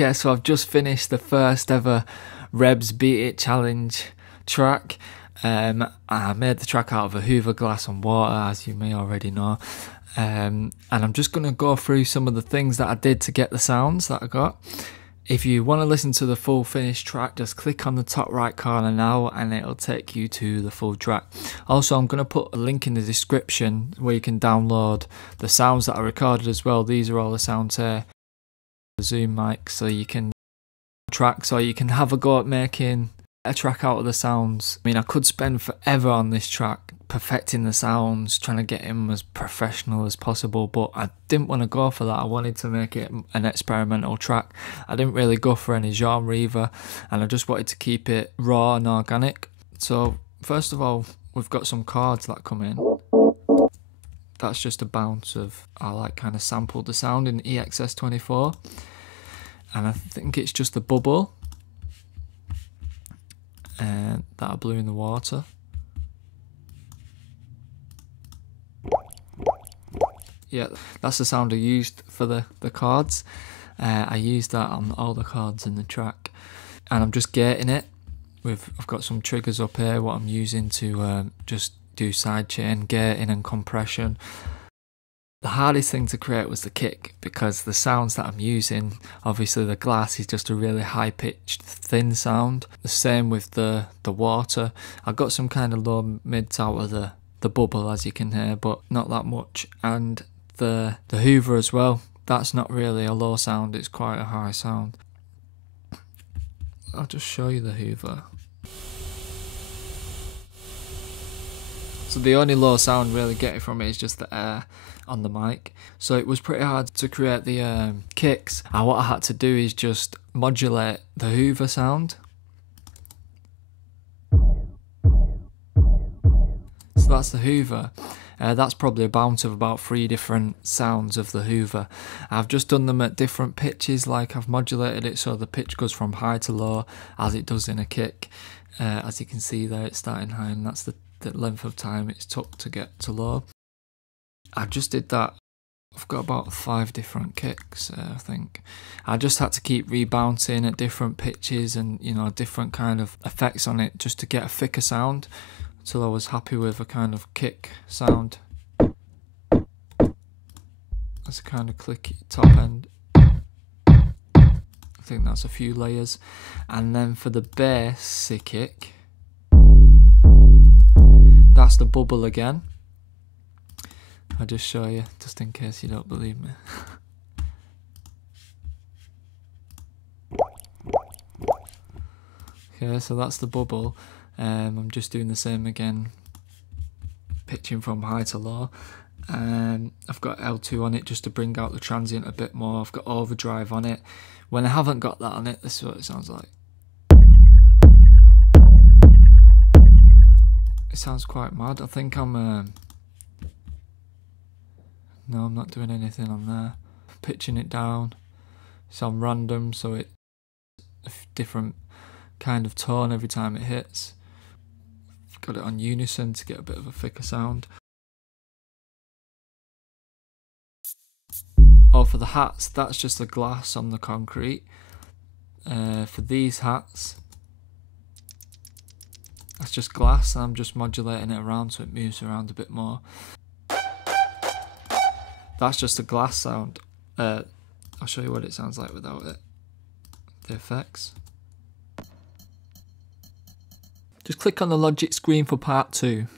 Okay, so I've just finished the first ever Rebs Beat It Challenge track. I made the track out of a Hoover glass and water, as you may already know. And I'm just going to go through some of the things that I did to get the sounds that I got. If you want to listen to the full finished track, just click on the top right corner now and it'll take you to the full track. Also, I'm going to put a link in the description where you can download the sounds that I recorded as well. These are all the sounds here. The Zoom mic, so you can track, so you can have a go at making a track out of the sounds. I mean, I could spend forever on this track, perfecting the sounds, trying to get him as professional as possible, but I didn't want to go for that. I wanted to make it an experimental track. I didn't really go for any genre either, and I just wanted to keep it raw and organic. So first of all, we've got some chords that come in. That's just a bounce of, I like kind of sampled the sound in EXS24, and I think it's just the bubble that I blew in the water. Yeah, that's the sound I used for the chords. I used that on all the chords in the track, and I'm just gating it. I've got some triggers up here, what I'm using to just do sidechain, gating and compression. The hardest thing to create was the kick, because the sounds that I'm using, obviously the glass is just a really high pitched thin sound. The same with the water. I got some kind of low mids out of the bubble, as you can hear, but not that much. And the Hoover as well, that's not really a low sound, it's quite a high sound. I'll just show you the Hoover. So the only low sound really getting from it is just the air on the mic. So it was pretty hard to create the kicks. And what I had to do is just modulate the Hoover sound. So that's the Hoover. That's probably a bounce of about 3 different sounds of the Hoover. I've just done them at different pitches, like I've modulated it so the pitch goes from high to low as it does in a kick. As you can see there, it's starting high, and that's the length of time it's took to get to low. I just did that. I've got about 5 different kicks, I think. I just had to keep rebouncing at different pitches and, you know, different kind of effects on it just to get a thicker sound, until I was happy with a kind of kick sound. That's a kind of clicky top end. I think that's a few layers. And then for the bass kick, that's the bubble again. I'll just show you, just in case you don't believe me. Okay, so that's the bubble. I'm just doing the same again, pitching from high to low. I've got L2 on it just to bring out the transient a bit more. I've got overdrive on it. When I haven't got that on it, this is what it sounds like. It sounds quite mad. I think I'm no, I'm not doing anything on there. Pitching it down. It's on random, so it's a different kind of tone every time it hits. Got it on unison to get a bit of a thicker sound. Oh, for the hats, that's just the glass on the concrete. For these hats, that's just glass, and I'm just modulating it around so it moves around a bit more. That's just a glass sound. I'll show you what it sounds like without it. The effects. Just click on the Logic screen for part 2.